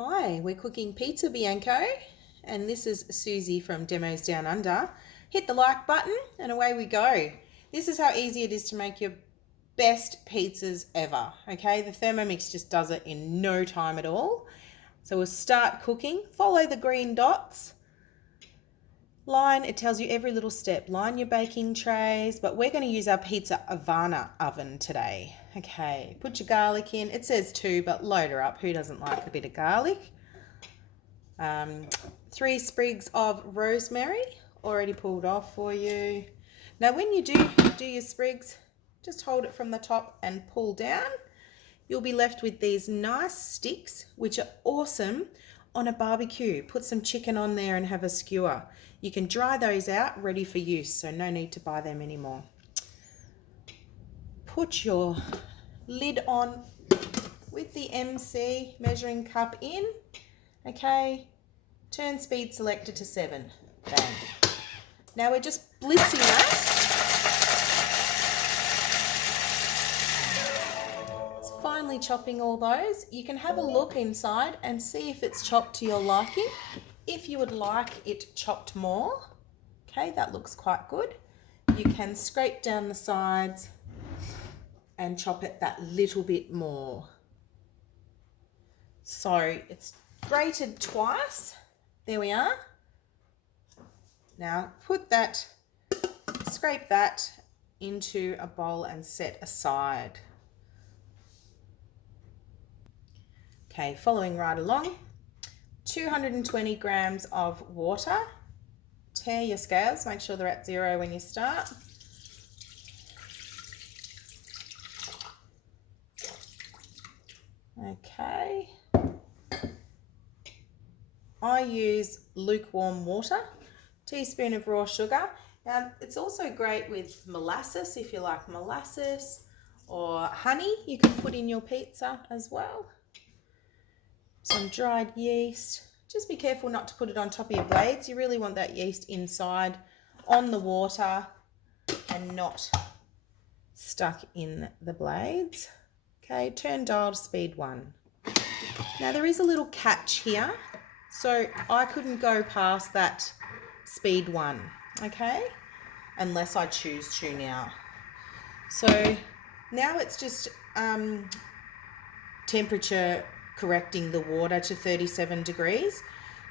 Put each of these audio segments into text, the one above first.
Hi, we're cooking pizza, Bianca, and this is Susie from Demos Down Under. Hit the like button and away we go. This is how easy it is to make your best pizzas ever, okay? The Thermomix just does it in no time at all. So we'll start cooking. Follow the green dots. Line, it tells you every little step. Line your baking trays, but we're going to use our pizza Havana oven today. Okay, put your garlic in. It says 2, but load her up. Who doesn't like a bit of garlic? 3 sprigs of rosemary, already pulled off for you. Now when you do your sprigs, just hold it from the top and pull down. You'll be left with these nice sticks, which are awesome on a barbecue. Put some chicken on there and have a skewer. You can dry those out, ready for use, so no need to buy them anymore. Put your lid on with the MC measuring cup in. Okay, turn speed selector to 7. Bang. Now we're just blitzing that. It's finely chopping all those. You can have a look inside and see if it's chopped to your liking. If you would like it chopped more, okay, that looks quite good. You can scrape down the sides and chop it that little bit more. So it's grated twice. There we are. Now scrape that into a bowl and set aside. Okay, following right along, 220 grams of water. Tear your scales, make sure they're at 0 when you start. Okay. I use lukewarm water, teaspoon of raw sugar. Now it's also great with molasses if you like molasses, or honey you can put in your pizza as well. Some dried yeast. Just be careful not to put it on top of your blades. You really want that yeast inside on the water and not stuck in the blades. Okay, turn dial to speed 1. Now there is a little catch here. So I couldn't go past that speed 1, okay, unless I choose to now. So now it's just temperature correcting the water to 37 degrees.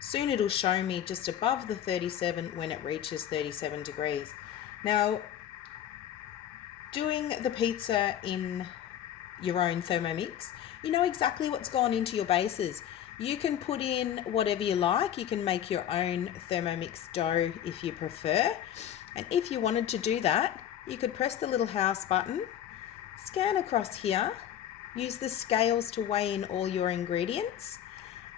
Soon it'll show me just above the 37 when it reaches 37 degrees. Now, doing the pizza in your own Thermomix, you know exactly what's gone into your bases. You can put in whatever you like. You can make your own Thermomix dough if you prefer. And if you wanted to do that, you could press the little house button, scan across here, use the scales to weigh in all your ingredients,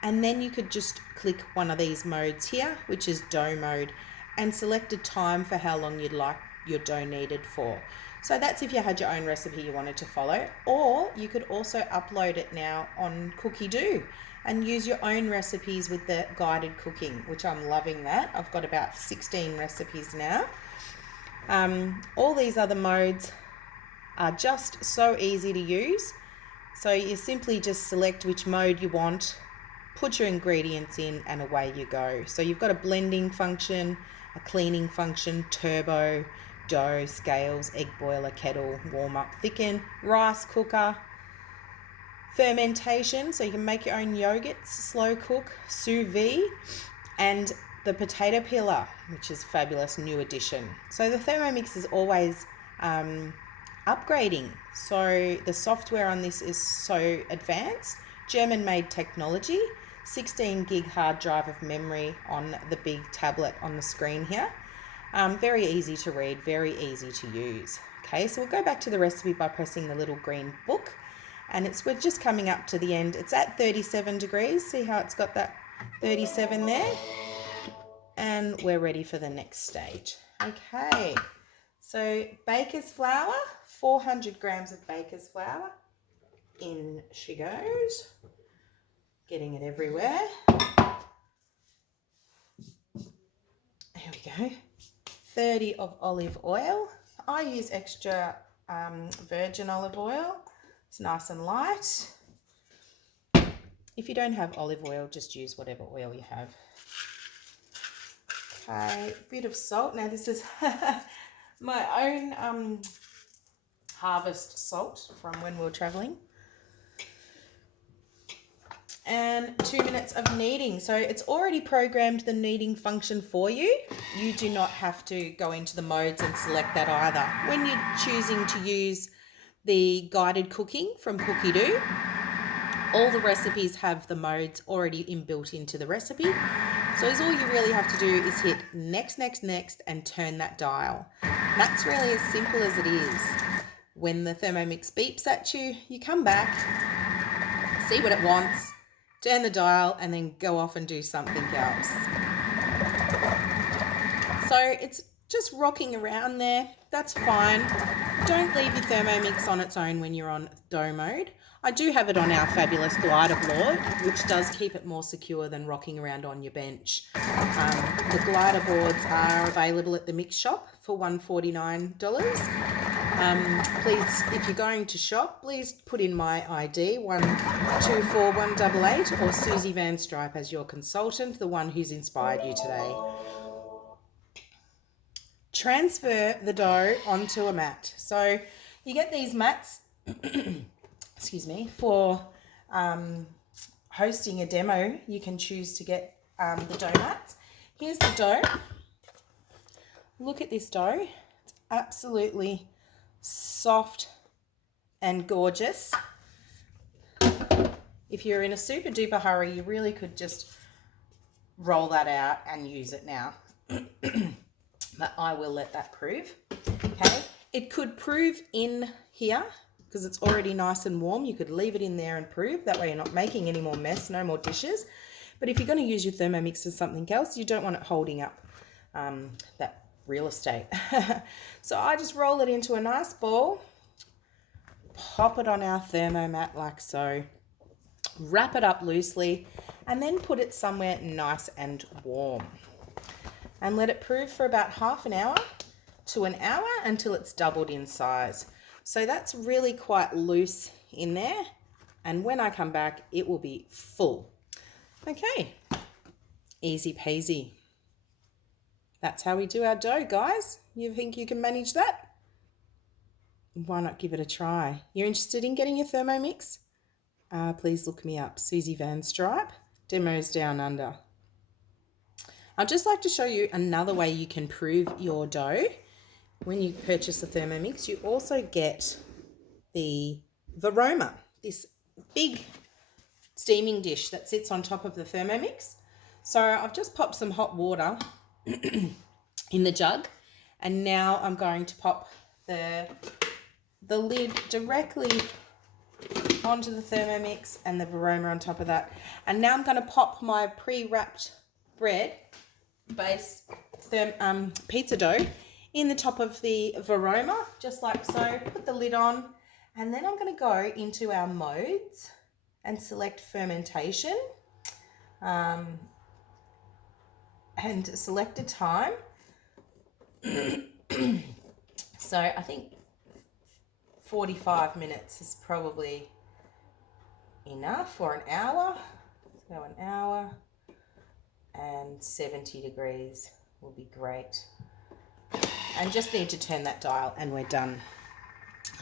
and then you could just click one of these modes here, which is dough mode, and select a time for how long you'd like your dough kneaded for. So that's if you had your own recipe you wanted to follow, or you could also upload it now on Cookie Do and use your own recipes with the guided cooking, which I'm loving that. I've got about 16 recipes now. All these other modes are just so easy to use. So you simply just select which mode you want, put your ingredients in, and away you go. So you've got a blending function, a cleaning function, turbo, dough, scales, egg boiler, kettle, warm up, thicken, rice cooker, fermentation, so you can make your own yogurts, slow cook, sous vide, and the potato peeler, which is a fabulous new addition. So the Thermomix is always upgrading. So the software on this is so advanced. German-made technology, 16 gig hard drive of memory on the big tablet on the screen here. Very easy to read, very easy to use. Okay, so we'll go back to the recipe by pressing the little green book, and we're just coming up to the end. It's at 37 degrees. See how it's got that 37 there? And we're ready for the next stage. Okay, so baker's flour, 400 grams of baker's flour. In she goes, getting it everywhere. There we go. 30 of olive oil. I use extra virgin olive oil. It's nice and light. If you don't have olive oil, just use whatever oil you have. Okay, bit of salt. Now this is my own harvest salt from when we were traveling. And 2 minutes of kneading. So it's already programmed the kneading function for you. You do not have to go into the modes and select that either. When you're choosing to use the guided cooking from Cookie Do, all the recipes have the modes already inbuilt into the recipe. So all you really have to do is hit next, next, next and turn that dial. And that's really as simple as it is. When the Thermomix beeps at you, you come back, see what it wants, turn the dial, and then go off and do something else. So it's just rocking around there. That's fine. Don't leave your Thermomix on its own when you're on dough mode. I do have it on our fabulous glider board, which does keep it more secure than rocking around on your bench. The glider boards are available at the mix shop for $149. Please, if you're going to shop, please put in my ID 124188 or Susie Van Stripe as your consultant, the one who's inspired you today. Transfer the dough onto a mat. So you get these mats, excuse me, for hosting a demo. You can choose to get the dough mats. Here's the dough. Look at this dough. It's absolutely soft and gorgeous. If you're in a super duper hurry, you really could just roll that out and use it now. But I will let that prove. Okay, it could prove in here because it's already nice and warm. You could leave it in there and prove. That way you're not making any more mess, no more dishes. But if you're going to use your Thermomix for something else, you don't want it holding up that real estate. So I just roll it into a nice ball, pop it on our thermomat like so, wrap it up loosely, and then put it somewhere nice and warm. And let it prove for about half an hour to an hour until it's doubled in size. So that's really quite loose in there. And when I come back, it will be full. Okay, easy peasy. That's how we do our dough, guys. You think you can manage that? Why not give it a try? You're interested in getting your Thermomix? Please look me up, Susie Van Stripe, Demos Down Under. I'd just like to show you another way you can prove your dough. When you purchase a Thermomix, you also get the Varoma, this big steaming dish that sits on top of the Thermomix. So I've just popped some hot water in the jug, and now I'm going to pop the lid directly onto the Thermomix and the Varoma on top of that. And now I'm going to pop my pre-wrapped bread base pizza dough in the top of the Varoma, just like so. Put the lid on, and then I'm going to go into our modes and select fermentation and select a time. So I think 45 minutes is probably enough, or an hour. So an hour and 70 degrees will be great. And just need to turn that dial and we're done.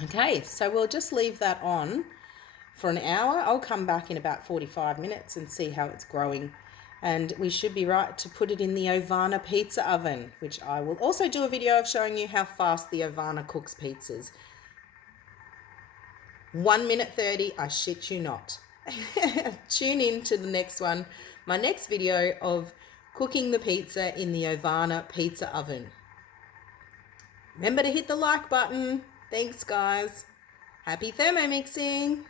Okay, so we'll just leave that on for an hour. I'll come back in about 45 minutes and see how it's growing. And we should be right to put it in the Ovana pizza oven, which I will also do a video of showing you how fast the Ovana cooks pizzas. 1 minute 30, I shit you not. Tune in to the next one, my next video of cooking the pizza in the Ovana pizza oven. Remember to hit the like button. Thanks, guys. Happy thermomixing.